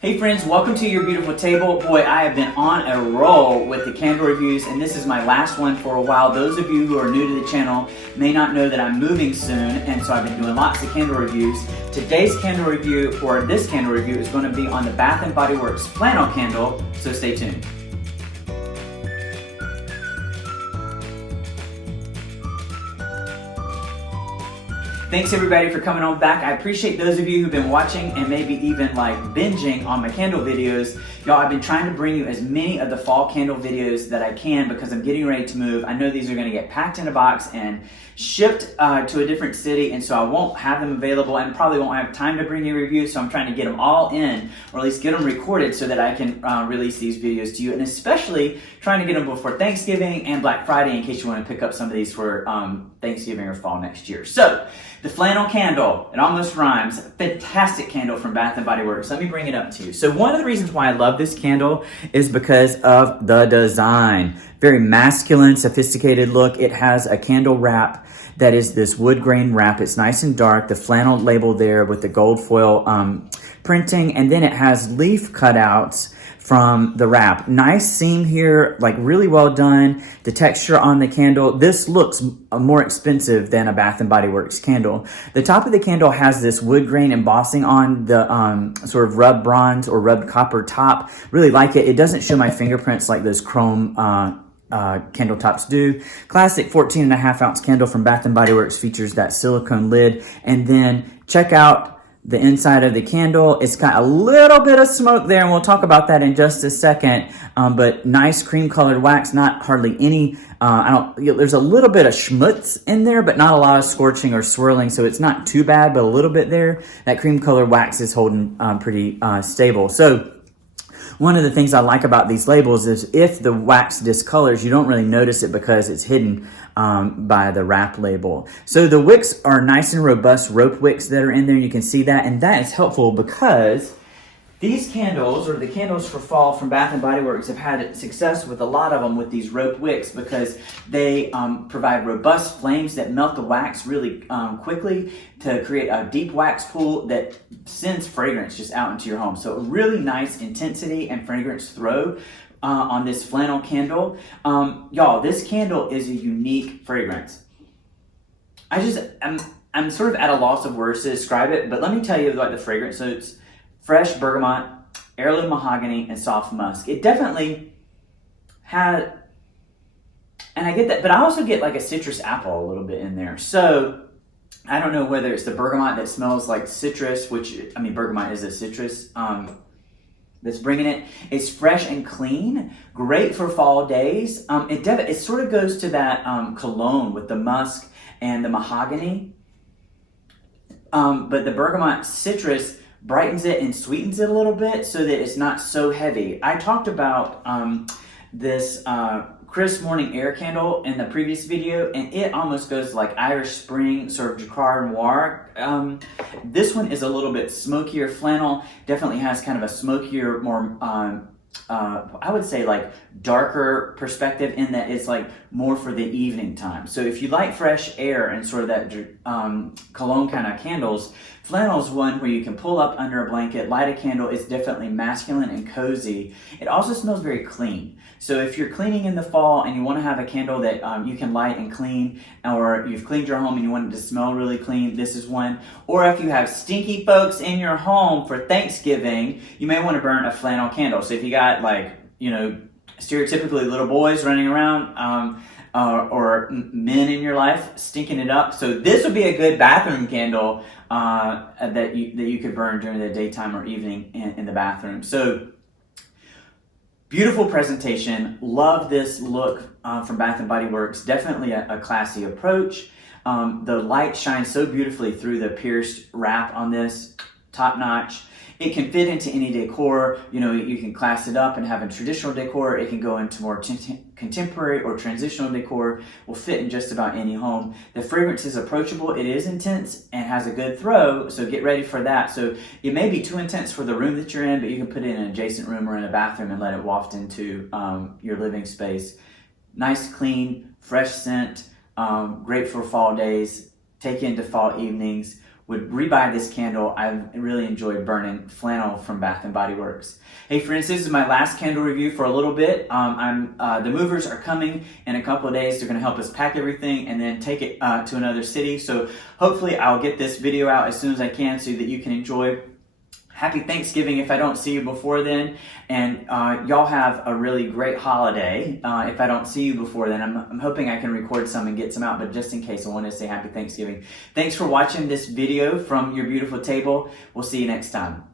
Hey friends, welcome to your beautiful table. Boy, I have been on a roll with the candle reviews, and this is my last one for a while. Those of you who are new to the channel may not know that I'm moving soon, and so I've been doing lots of candle reviews. Today's candle review, or this candle review, is going to be on the Bath & Body Works Flannel candle, so stay tuned. Thanks everybody for coming on back. I appreciate those of you who've been watching and maybe even like binging on my candle videos. Y'all, I've been trying to bring you as many of the fall candle videos that I can because I'm getting ready to move. I know these are gonna get packed in a box and shipped to a different city, and so I won't have them available and probably won't have time to bring you reviews, so I'm trying to get them all in, or at least get them recorded so that I can release these videos to you, and especially trying to get them before Thanksgiving and Black Friday in case you want to pick up some of these for Thanksgiving or fall next year. So, the Flannel candle, it almost rhymes, fantastic candle from Bath & Body Works. Let me bring it up to you. So one of the reasons why I love this candle is because of the design. Very masculine, sophisticated look. It has a candle wrap that is this wood grain wrap. It's nice and dark. The flannel label there with the gold foil printing, and then it has leaf cutouts from the wrap. Nice seam here, like really well done. The texture on the candle, this looks more expensive than a Bath & Body Works candle. The top of the candle has this wood grain embossing on the sort of rubbed bronze or rubbed copper top. Really like it. It doesn't show my fingerprints like those chrome candle tops do. Classic 14.5 ounce candle from Bath & Body Works features that silicone lid. And then check out the inside of the candle. It's got a little bit of smoke there, and we'll talk about that in just a second. But nice cream colored wax, not hardly any, there's a little bit of schmutz in there, but not a lot of scorching or swirling, so it's not too bad, but a little bit there. That cream colored wax is holding pretty stable. So one of the things I like about these labels is if the wax discolors, you don't really notice it because it's hidden by the wrap label. So the wicks are nice and robust rope wicks that are in there. You can see that, and that is helpful because these candles, or the candles for fall from Bath & Body Works, have had success with a lot of them with these rope wicks because they provide robust flames that melt the wax really quickly to create a deep wax pool that sends fragrance just out into your home. So a really nice intensity and fragrance throw on this flannel candle. Y'all, this candle is a unique fragrance. I'm sort of at a loss of words to describe it, but let me tell you like the fragrance. So it's fresh bergamot, heirloom mahogany, and soft musk. It definitely had, and I get that, but I also get like a citrus apple a little bit in there. So I don't know whether it's the bergamot that smells like citrus, which, I mean, bergamot is a citrus that's bringing it. It's fresh and clean, great for fall days. It sort of goes to that cologne with the musk and the mahogany. But the bergamot citrus brightens it and sweetens it a little bit so that it's not so heavy. I talked about this crisp morning air candle in the previous video, and it almost goes like Irish Spring, sort of Jacquard Noir. This one is a little bit smokier. Flannel definitely has kind of a smokier, more I would say like darker perspective in that it's like more for the evening time. So if you like fresh air and sort of that cologne kind of candles, Flannel's one where you can pull up under a blanket, light a candle. It's definitely masculine and cozy. It also smells very clean. So if you're cleaning in the fall and you want to have a candle that you can light and clean, or you've cleaned your home and you want it to smell really clean, this is one. Or if you have stinky folks in your home for Thanksgiving, you may want to burn a flannel candle. So if you got like, you know, stereotypically little boys running around, or men in your life stinking it up. So this would be a good bathroom candle that you could burn during the daytime or evening in the bathroom. So beautiful presentation. Love this look from Bath & Body Works. Definitely a classy approach. The light shines so beautifully through the pierced wrap on this. Top notch. It can fit into any decor. You know, you can class it up and have a traditional decor. It can go into more contemporary or transitional decor. Will fit in just about any home. The fragrance is approachable. It is intense and has a good throw, so get ready for that. So it may be too intense for the room that you're in, but you can put it in an adjacent room or in a bathroom and let it waft into your living space. Nice, clean, fresh scent. Great for fall days. Take you into fall evenings. would rebuy this candle. I really enjoyed burning Flannel from Bath & Body Works. Hey friends, this is my last candle review for a little bit. The movers are coming in a couple of days. They're going to help us pack everything and then take it to another city. So hopefully I'll get this video out as soon as I can so that you can enjoy. Happy Thanksgiving if I don't see you before then, and y'all have a really great holiday if I don't see you before then. I'm hoping I can record some and get some out, but just in case, I want to say Happy Thanksgiving. Thanks for watching this video from your beautiful table. We'll see you next time.